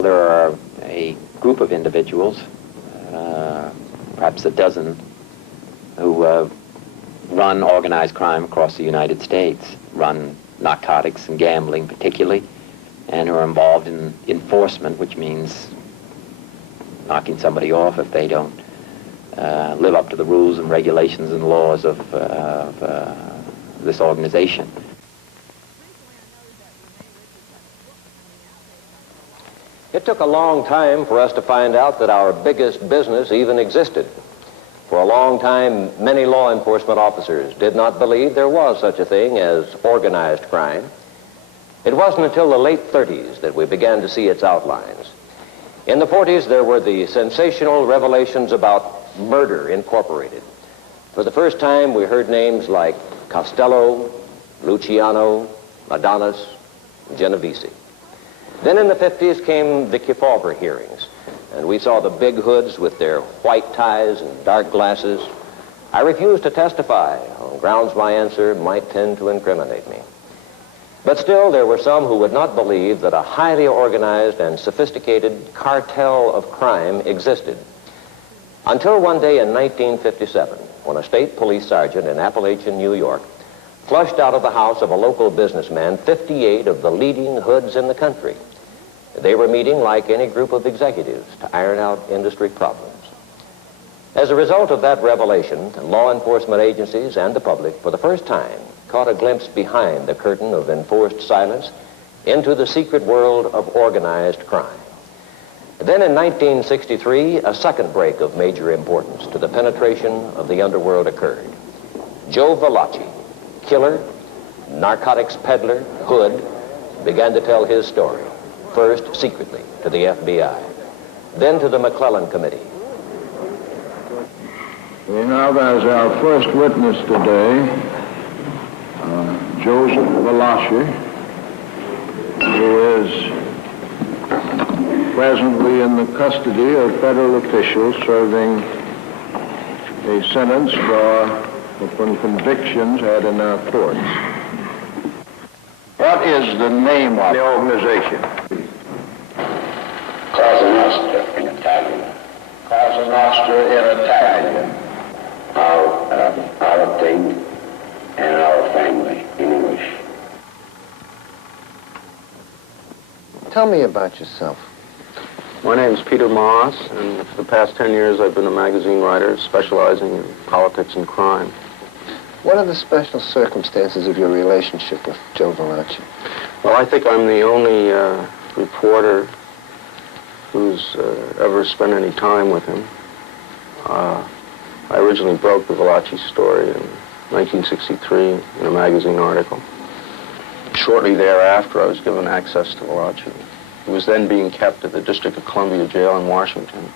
There are a group of individuals, perhaps a dozen, who run organized crime across the United States, run narcotics and gambling particularly, and are involved in enforcement, which means knocking somebody off if they don't live up to the rules and regulations and laws of this organization. It took a long time for us to find out that our biggest business even existed. For a long time, many law enforcement officers did not believe there was such a thing as organized crime. It wasn't until the late 30s that we began to see its outlines. In the 40s, there were the sensational revelations about Murder Incorporated. For the first time, we heard names like Costello, Luciano, Adonis, Genovese. Then in the 50s came the Kefauver hearings, and we saw the big hoods with their white ties and dark glasses. I refused to testify on grounds my answer might tend to incriminate me. But still, there were some who would not believe that a highly organized and sophisticated cartel of crime existed. Until one day in 1957, when a state police sergeant in Appalachian, New York, flushed out of the house of a local businessman 58 of the leading hoods in the country. They were meeting like any group of executives to iron out industry problems. As a result of that revelation, law enforcement agencies and the public, for the first time, caught a glimpse behind the curtain of enforced silence into the secret world of organized crime. Then in 1963, a second break of major importance to the penetration of the underworld occurred. Joe Valachi, killer, narcotics peddler, hood, began to tell his story, first secretly to the FBI, then to the McClellan Committee. We have as our first witness today Joseph Valachi, who is presently in the custody of federal officials serving a sentence for upon convictions had in our courts. What is the name of the organization? Cosa Nostra in Italian. Cosa Nostra in Italian. Our thing and our family in English. Tell me about yourself. My name is Peter Moss, and for the past 10 years I've been a magazine writer specializing in politics and crime. What are the special circumstances of your relationship with Joe Valachi? Well, I think I'm the only reporter who's ever spent any time with him. I originally broke the Valachi story in 1963 in a magazine article. Shortly thereafter, I was given access to Valachi. He was then being kept at the District of Columbia jail in Washington.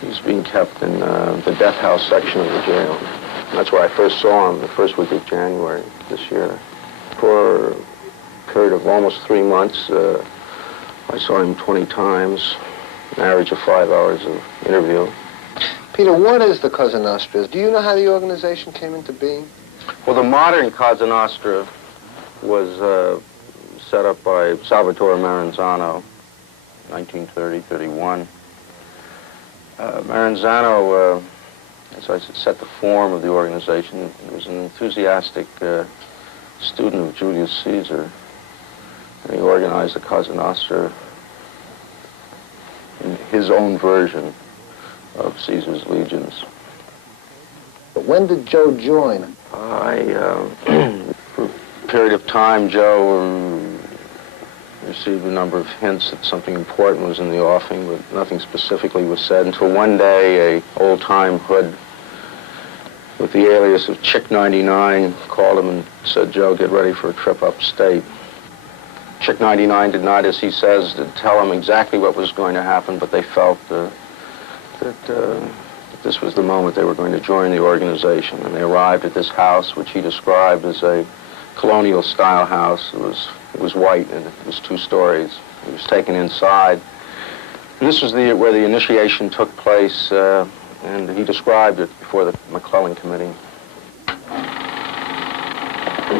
He was being kept in the death house section of the jail. That's where I first saw him, the first week of January this year. For a period of almost 3 months, I saw him 20 times, an average of 5 hours of interview. Peter, what is the Cosa Nostra? Do you know how the organization came into being? Well, the modern Cosa Nostra was set up by Salvatore Maranzano, 1930-31. Maranzano, as I said, set the form of the organization. He was an enthusiastic student of Julius Caesar, and he organized the Cosa Nostra in his own version of Caesar's legions. But when did Joe join? For a period of time, Joe received a number of hints that something important was in the offing, but nothing specifically was said until one day a old-time hood with the alias of Chick 99 called him and said, "Joe, get ready for a trip upstate." Chick 99 did not, as he says, tell him exactly what was going to happen, but they felt that this was the moment they were going to join the organization. And they arrived at this house, which he described as a colonial-style house. It was white, and it was 2 stories. He was taken inside. And this was where the initiation took place, and he described it before the McClellan Committee.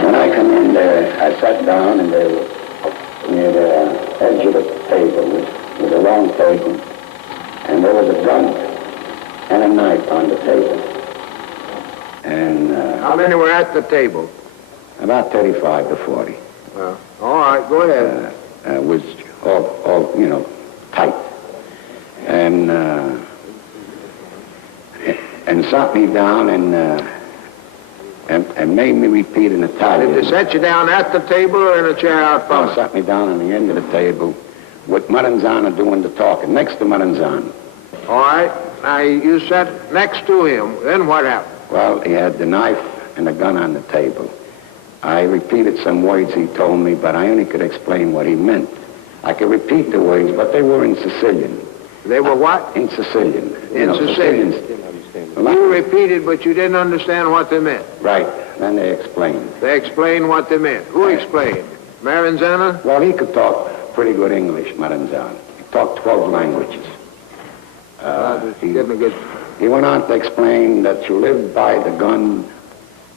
When I come in there, I sat down and they were near the edge of a table with table, and there was a gun and a knife on the table. And How many were at the table? about 35 to 40. All right, go ahead. Was all tight. And sat me down and made me repeat in Italian. Did they set you down at the table or in a chair out front? Sat me down on the end of the table with Maranzano doing the talking, next to Maranzano. All right. Now, you sat next to him. Then what happened? Well, he had the knife and the gun on the table. I repeated some words he told me, but I only could explain what he meant. I could repeat the words, but they were in Sicilian. They were what? In Sicilian. In Sicilian. You repeated, but you didn't understand what they meant. Right. Then they explained. They explained what they meant. Who explained? Maranzano? Well, he could talk pretty good English, Maranzano. He talked 12 languages. He went on to explain that you lived by the gun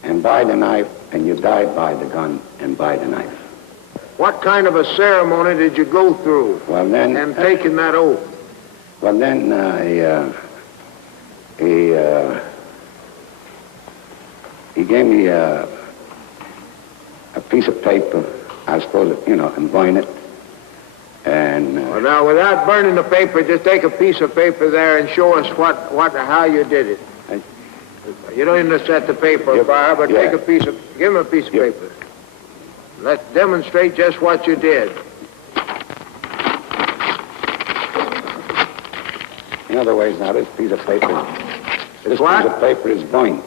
and by the knife, and you died by the gun and by the knife. What kind of a ceremony did you go through Well, then, and taking that oath? well, then he gave me a piece of paper. I was supposed to, and burn it. And Well, now, without burning the paper, just take a piece of paper there and show us how you did it. You don't even set the paper on fire, but Yeah. give him a piece of paper. Let's demonstrate just what you did. in other words, now this piece of paper, this what? piece of paper is burned.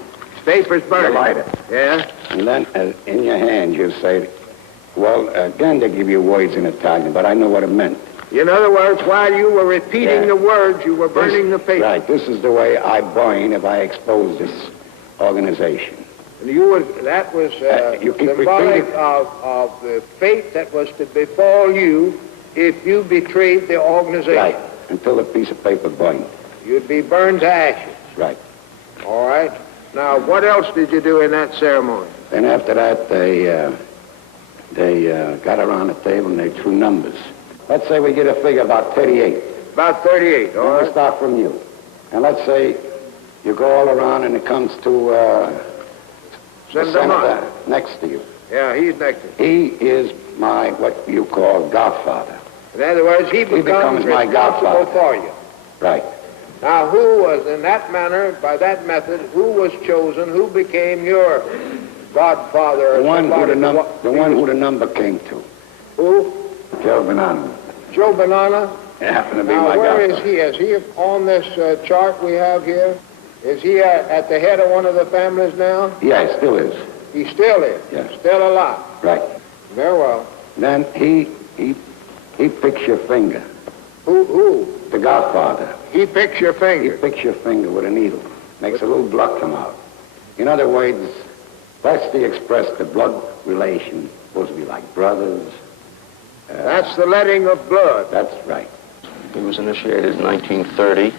Paper's burning. You light it. Yeah? And then in your hand you say, well, again they give you words in Italian, but I know what it meant. In other words, while you were repeating Yeah. the words, you were burning the paper. Right, this is the way I burn if I expose this organization. And that was you keep symbolic repeating. of the fate that was to befall you if you betrayed the organization. Right, until the piece of paper burned. You'd be burned to ashes. Right. All right. Now, what else did you do in that ceremony? Then after that, they got around the table and they threw numbers. Let's say we get a figure about 38. About 38, all We'll right? start from you. And let's say you go all around and it comes to the Senator Martin. senator next to you. Yeah, he's next to you. He is my, what you call, godfather. In other words, he becomes my responsible godfather. for you. Right. Now, who was, in that manner, by that method, who was chosen, who became your godfather? The one who somebody the number came to. Who? Joe Bonanno. Joe Bonanno? It happened to be Now, my where godfather. is he? Is he on this chart we have here? Is he at the head of one of the families now? Yeah, he still is. He still is. Yes. Still alive. Right. Very well. Then he picks your finger. Who? The godfather. He picks your He finger. picks your finger with a needle. Makes a little blood come out. In other words, that's to express the blood relation. Supposed to be like brothers. That's the letting of blood. That's right. He was initiated in 1930.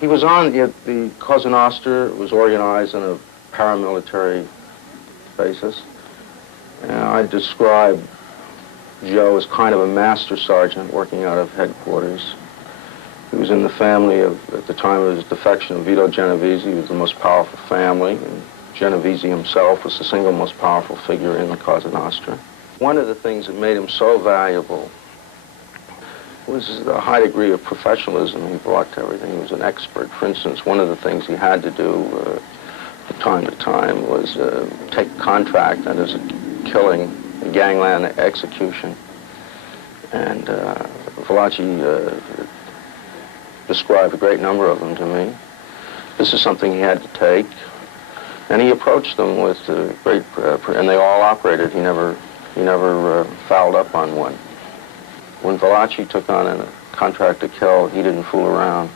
He was on the Cosa Nostra. Was organized on a paramilitary basis. And I describe Joe as kind of a master sergeant working out of headquarters. He was in the family of, at the time of his defection, of Vito Genovese. He was the most powerful family, and Genovese himself was the single most powerful figure in the Cosa Nostra. One of the things that made him so valuable was the high degree of professionalism he brought to everything. He was an expert. For instance, one of the things he had to do from time to time was take a contract, that is a killing, a gangland execution. And Valachi described a great number of them to me. This is something he had to take. And he approached them with great, and they all operated. He never fouled up on one. When Valachi took on a contract to kill, he didn't fool around.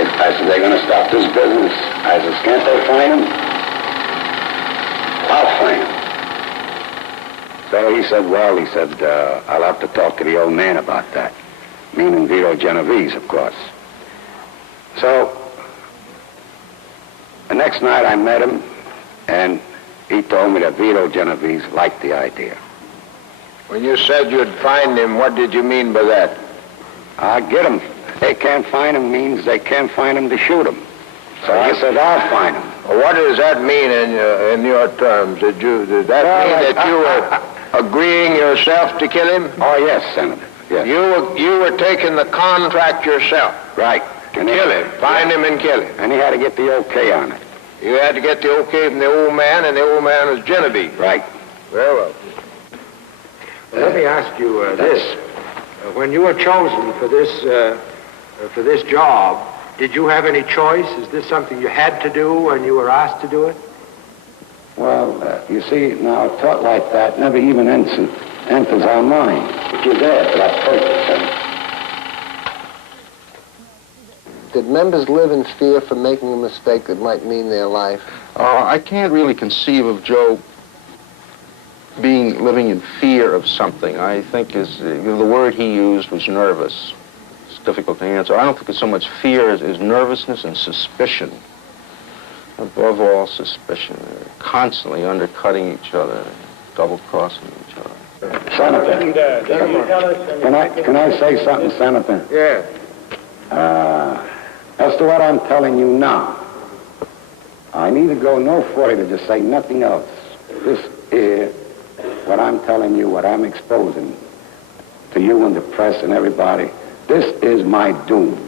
I said, they're going to stop this business. I said, can't they find him? I'll find him. So he said, I'll have to talk to the old man about that. Meaning Vito Genovese, of course. So, the next night I met him, and he told me that Vito Genovese liked the idea. When you said you'd find him, what did you mean by that? I'll get him. They can't find him means they can't find him to shoot him. So I said, I'll find him. Well, what does that mean in your terms? Did that mean that you were agreeing yourself to kill him? Oh, yes, Senator. Yes. You were taking the contract yourself. Right. To kill him. Find him and kill him. And he had to get the okay on it. You had to get the okay from the old man, and the old man was Genevieve. Right. Very well. Let me ask you this. When you were chosen for this job, did you have any choice? Is this something you had to do when you were asked to do it? Well, you see, now, a thought like that never even enters our mind. But you're there for that purpose, Senator. Did members live in fear for making a mistake that might mean their life? I can't really conceive of Joe living in fear of something. I think the word he used was nervous. It's difficult to answer. I don't think it's so much fear as nervousness and suspicion. Above all, suspicion. They're constantly undercutting each other, double-crossing each other. Senator, can I say something, Senator? Yeah. As to what I'm telling you now, I need to go no further to say nothing else. This is what I'm telling you, what I'm exposing to you and the press and everybody. This is my doom.